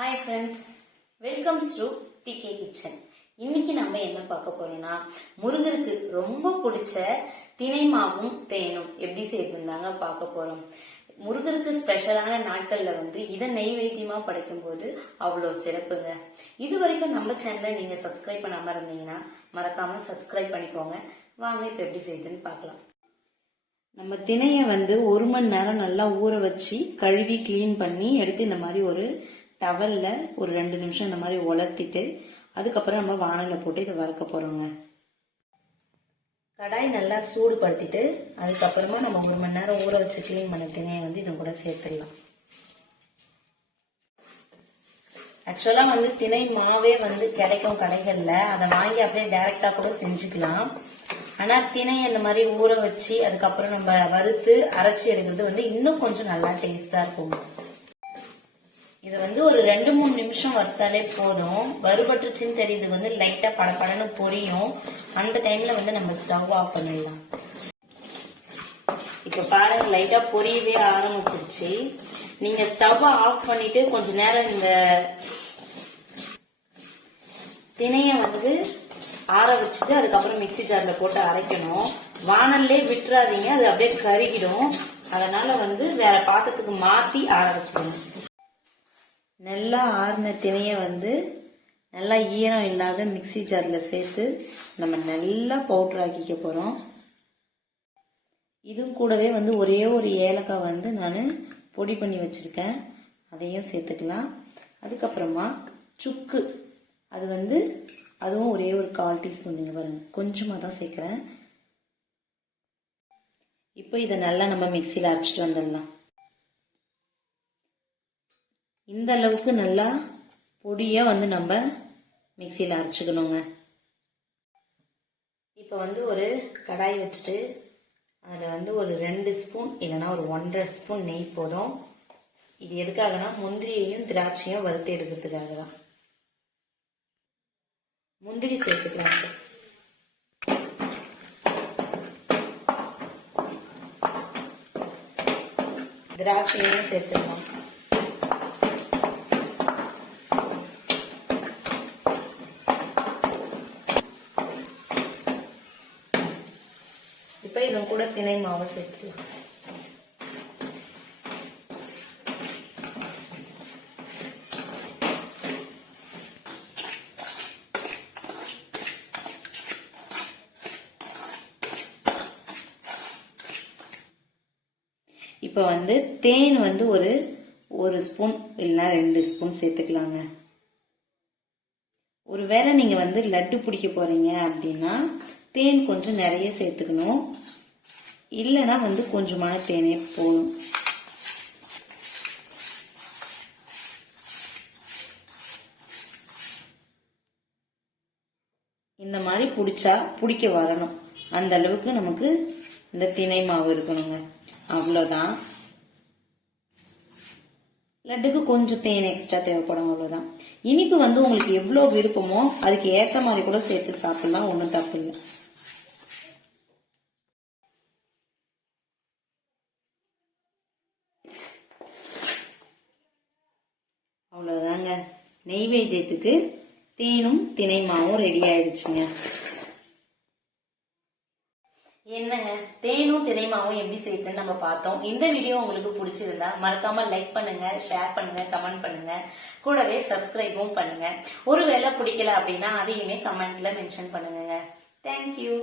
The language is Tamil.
Hi friends welcomes to TK kitchen இன்னைக்கு நம்ம என்ன பார்க்க போறோம்னா முருகருக்கு ரொம்ப பிடிச்ச திணை மாவும் தேனும் எப்படி செய்யறதுந்தாங்க பார்க்க போறோம். முருகருக்கு ஸ்பெஷலான நாட்கள்ல வந்து இதை நெய்வேத்தியமா படைக்கும் போது அவ்வளோ சிறப்புங்க. இது வரைக்கும் நம்ம சேனலை நீங்க சப்ஸ்கிரைப் பண்ணாம இருந்தீங்கன்னா மறக்காம சப்ஸ்கிரைப் பண்ணிக்கோங்க. வாங்க இப்ப எப்படி செய்யுதுன்னு பார்க்கலாம். நம்ம திணையை வந்து ஒரு மணி நேரம் நல்லா ஊற வச்சு கழுவி க்ளீன் பண்ணி எடுத்து இந்த மாதிரி ஒரு டவல்ல ஒரு ரெண்டு நிமிஷம் இந்த மாதிரி உலர்த்திட்டு அதுக்கப்புறம் நம்ம வானலில் போட்டு இதை வறுக்க போறோங்க. கடாய் நல்லா சூடுபடுத்திட்டு அதுக்கப்புறமா நம்ம ஒரு மணி நேரம் ஊற வச்சு க்ளீன் பண்ண திணையை வந்து இதை கூட சேர்த்துடலாம். ஆக்சுவலா வந்து திணை மாவே வந்து கிடைக்கும் கடைகள்ல. அதை வாங்கி அப்படியே டைரெக்டாக கூட செஞ்சுக்கலாம். ஆனா திணை அந்த மாதிரி ஊற வச்சு அதுக்கப்புறம் நம்ம வறுத்து அரைச்சி எடுக்கிறது வந்து இன்னும் கொஞ்சம் நல்லா டேஸ்டா இருக்கும் இது வந்து ஒரு ரெண்டு மூணு நிமிஷம் வறுத்தாலே போதும். வறுபட்டுருச்சுன்னு தெரியுது. வந்து லைட்டாக படப்படன்னு பொரியும். அந்த டைமில் வந்து நம்ம ஸ்டவ் ஆஃப் பண்ணிடலாம். இப்போ பாருங்க லைட்டாக பொரியவே ஆரம்பிச்சிருச்சு. நீங்கள் ஸ்டவ்வை ஆஃப் பண்ணிவிட்டு கொஞ்ச நேரம் இந்த திணையை வந்து ஆற வச்சுட்டு அதுக்கப்புறம் மிக்ஸி ஜாரில் போட்டு அரைக்கணும். வானல்லே விட்டுறாதீங்க. அது அப்படியே கருகிடும். அதனால வந்து வேற பாத்திரத்துக்கு மாற்றி ஆற வச்சுக்கணும். நல்லா ஆறின தினையை வந்து நல்லா ஈரம் இல்லாத மிக்ஸி ஜாரில் சேர்த்து நம்ம நல்லா பவுட்ரு ஆக்கிக்க போகிறோம் இதுவும் கூடவே வந்து ஒரே ஒரு ஏலக்காய் வந்து நான் பொடி பண்ணி வச்சுருக்கேன். அதையும் சேர்த்துக்கலாம். அதுக்கப்புறமா சுக்கு. அது வந்து அதுவும் ஒரே ஒரு கால் டீஸ்பூன் நீங்கள் பாருங்க கொஞ்சமாக தான் சேர்க்குறேன். இப்போ இதை நல்லா நம்ம மிக்சியில் அரைச்சிட்டு வந்துடலாம். இந்த அளவுக்கு நல்லா பொடியாக வந்து நம்ம மிக்சியில் அரைச்சிக்கணுங்க. இப்போ வந்து ஒரு கடாய் வச்சுட்டு அதில் வந்து ஒரு ரெண்டு ஸ்பூன் இல்லைன்னா ஒரு ஒன்றரை ஸ்பூன் நெய் போதும். இது எதுக்காகனா முந்திரியையும் திராட்சையும் வறுத்து எடுக்கிறதுக்காக தான் முந்திரி சேர்த்துக்கலாம் திராட்சையையும் திராட்சையும் சேர்த்துக்கலாம் இப்போ இதன் கூட திணை மாவு சேர்த்துக்கலாம் இப்போ வந்து தேன் வந்து ஒரு ஒரு ஸ்பூன் இல்லைனா ரெண்டு ஸ்பூன் சேர்த்துக்கலாங்க. ஒருவேளை நீங்க வந்து லட்டு பிடிக்க போறீங்க அப்படின்னா தேன் கொஞ்சம் நிறைய சேர்த்துக்கணும். இல்லைன்னா வந்து கொஞ்சமான தேனே போதும். இந்த மாதிரி பிடிச்சா பிடிக்க வரணும். அந்த அளவுக்கு நமக்கு இந்த திணை மாவு இருக்கணுங்க. அவ்வளோதான் லட்டுக்கு கொஞ்சம் தேன் எக்ஸ்ட்ரா தேவைப்படும் அவ்வளோதான் இனிப்பு வந்து உங்களுக்கு எவ்வளோ விருப்பமோ அதுக்கு ஏற்ற மாதிரி கூட சேர்த்து சாப்பிடலாம் ஒன்றும் தப்பு இல்லை. அவ்வளோதாங்க நெய்வேத்தியத்துக்கு தேனும் தினை மாவும் ரெடி ஆயிடுச்சுங்க. என்னங்க? தேனும் தினைமாவும் எப்படி செய்யுதுன்னு நம்ம பார்த்தோம். இந்த வீடியோ உங்களுக்கு பிடிச்சிருந்தா மறக்காம லைக் பண்ணுங்க ஷேர் பண்ணுங்க கமெண்ட் பண்ணுங்க. கூடவே சப்ஸ்கிரைபும் பண்ணுங்க. ஒருவேளை பிடிக்கல அப்படின்னா அதையுமே கமெண்ட்ல மென்ஷன் பண்ணுங்க தேங்க்யூ